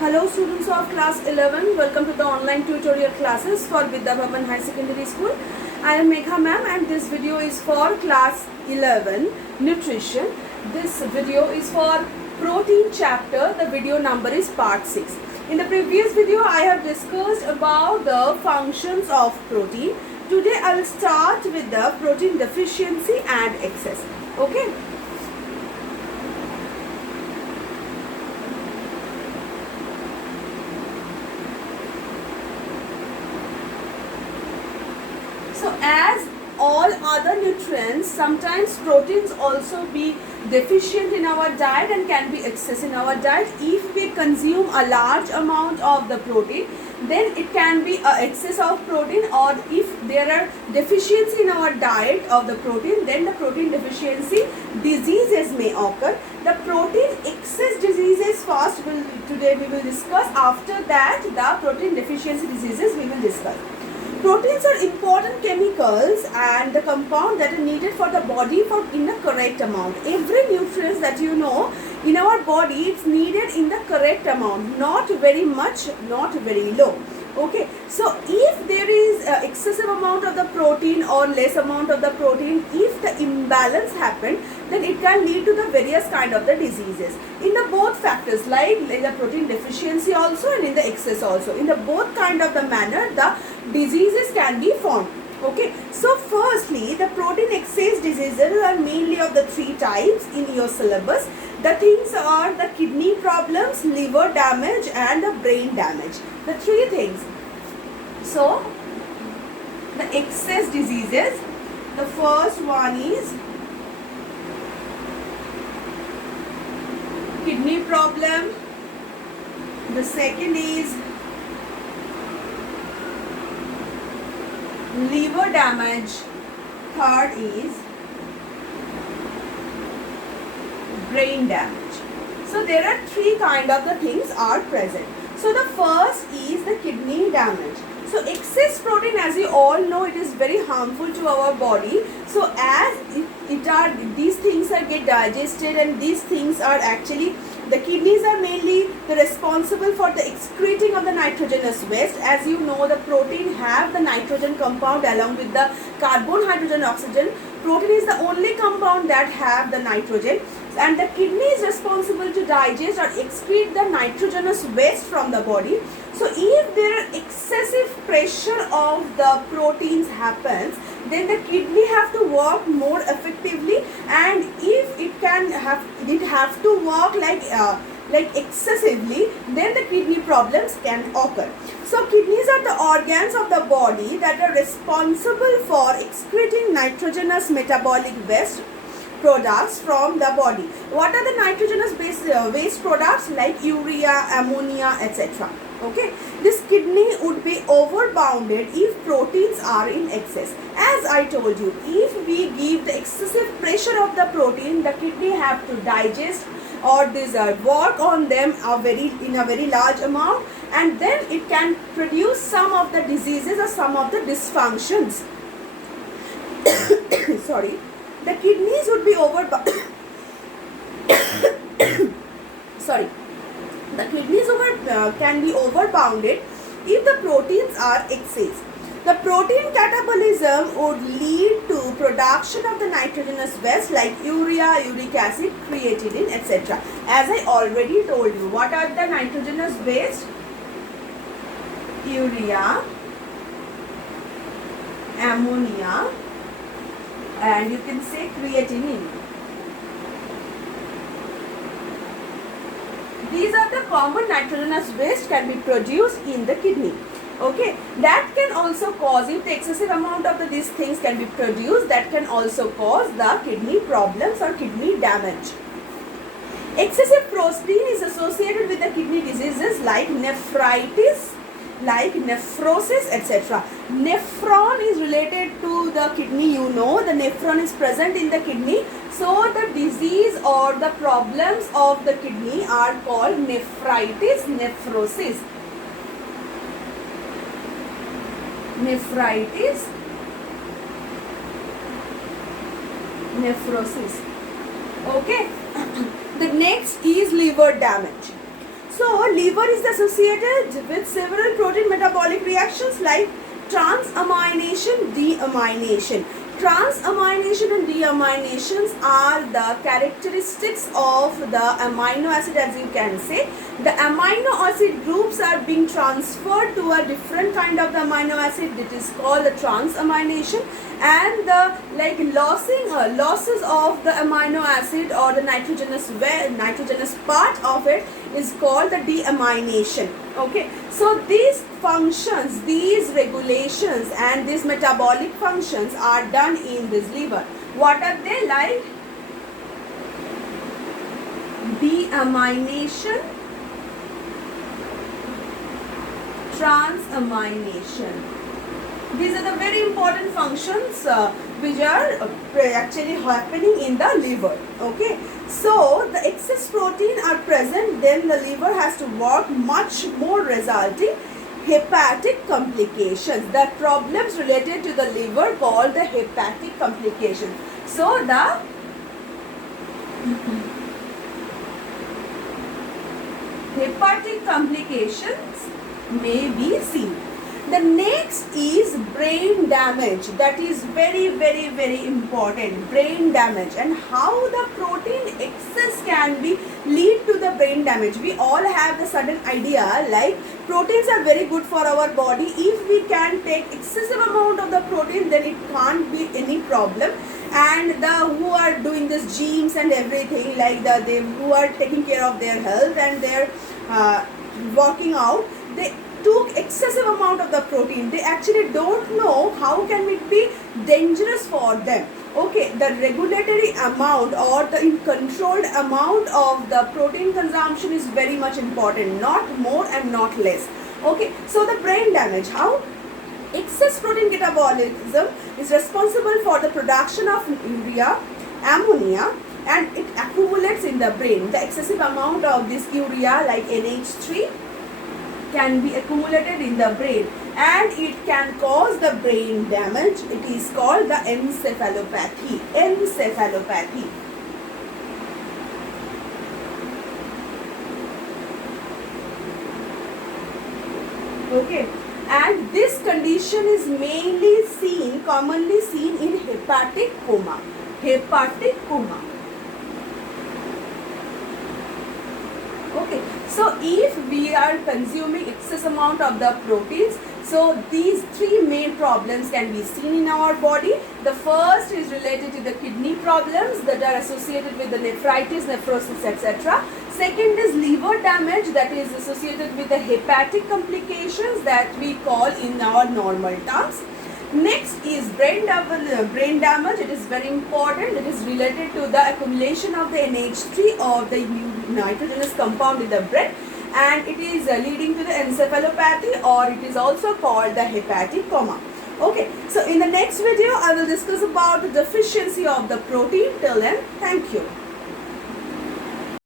Hello students of class 11, welcome to the online tutorial classes for Vidya Bhavan High Secondary School. I am Megha ma'am and this video is for class 11 nutrition. This video is for protein chapter. The video number is part 6. In the previous video I have discussed about the functions of protein. Today I will start with the protein deficiency and excess. Okay. So as all other nutrients, sometimes proteins also be deficient in our diet and can be excess in our diet. If we consume a large amount of the protein, then it can be a excess of protein, or if there are deficiency in our diet of the protein, then the protein deficiency diseases may occur. The protein excess diseases first today we will discuss. After that the protein deficiency diseases we will discuss. Proteins are important chemicals and the compound that are needed for the body for in the correct amount. Every nutrient that you know in our body, it's needed in the correct amount, not very much, not very low. Okay, so if there is excessive amount of the protein or less amount of the protein, if the imbalance happen, then it can lead to the various kind of the diseases in the both factors, like in the protein deficiency also and in the excess also. In the both kind of the manner, the diseases can be formed. Okay, so firstly the protein excess diseases are mainly of the three types in your syllabus. The things are the kidney problems, liver damage and the brain damage. The three things. So the excess diseases, the first one is kidney problem, the second is liver damage, third is brain damage. So there are three kind of the things are present. So the first is the kidney damage. So excess protein, as you all know, it is very harmful to our body. So as these things are get digested, and these things are actually, the kidneys are mainly the responsible for the excreting of the nitrogenous waste. As you know, the protein have the nitrogen compound along with the carbon, hydrogen, oxygen. Protein is the only compound that have the nitrogen, and the kidney is responsible to digest or excrete the nitrogenous waste from the body. So if there are excessive pressure of the proteins happens, then the kidney have to work more effectively, and if it have to work like excessively, then the kidney problems can occur. So kidneys are the organs of the body that are responsible for excreting nitrogenous metabolic waste products from the body. What are the nitrogenous waste products? Like urea, ammonia, etc. Okay, this kidney would be overbounded if proteins are in excess. As I told you, if we give the excessive pressure of the protein, the kidney have to digest or work on them in a very large amount, and then it can produce some of the diseases or some of the dysfunctions. Sorry, the kidneys would be sorry. The kidneys can be overbounded if the proteins are excess. The protein catabolism would lead to production of the nitrogenous waste like urea, uric acid, creatinine, etc. As I already told you, what are the nitrogenous waste? Urea, ammonia, and you can say creatinine. These are the common nitrogenous waste can be produced in the kidney. Okay, that can also cause, if the excessive amount of these things can be produced, that can also cause the kidney problems or kidney damage. Excessive protein is associated with the kidney diseases like nephritis, like nephrosis, etc. Nephron is related to the kidney. You know, the nephron is present in the kidney. So the disease or the problems of the kidney are called nephritis, nephrosis. Nephritis, nephrosis. Okay. The next is liver damage. So liver is associated with several protein metabolic reactions like transamination, deamination. Transamination and deaminations are the characteristics of the amino acid, as you can say. The amino acid groups are being transferred to a different kind of the amino acid. It is called the transamination, and the losses of the amino acid or the nitrogenous part of it is called the deamination. Okay, so these functions, these regulations and these metabolic functions are done in this liver. What are they? Like deamination, transamination. These are the very important functions which are actually happening in the liver. Okay, so the excess protein are present, then the liver has to work much more, resulting hepatic complications. The problems related to the liver called the hepatic complications. So the hepatic complications may be seen. The next is brain damage. That is very important. Brain damage, and how the protein excess can be lead to the brain damage. We all have the sudden idea like proteins are very good for our body. If we can take excessive amount of the protein, then it can't be any problem. And the who are doing this gyms and everything, like they who are taking care of their health and their working out, they took excessive amount of the protein. They actually don't know how can it be dangerous for them. Okay, the regulatory amount or the controlled amount of the protein consumption is very much important, not more and not less. Okay, so the brain damage, how excess protein catabolism is responsible for the production of urea, ammonia, and it accumulates in the brain. The excessive amount of this urea, like NH3, can be accumulated in the brain and it can cause the brain damage. It is called the encephalopathy. Encephalopathy. Okay, and this condition is commonly seen in hepatic coma. Hepatic coma. Okay, so if we are consuming excess amount of the proteins, so these three main problems can be seen in our body. The first is related to the kidney problems that are associated with the nephritis, nephrosis, etc. Second is liver damage that is associated with the hepatic complications that we call in our normal terms. Next is brain damage. It is very important. It is related to the accumulation of the NH3 or the nitrogenous compound in the brain, and it is leading to the encephalopathy, or it is also called the hepatic coma. Okay, so in the next video I will discuss about the deficiency of the protein. Till then, thank you.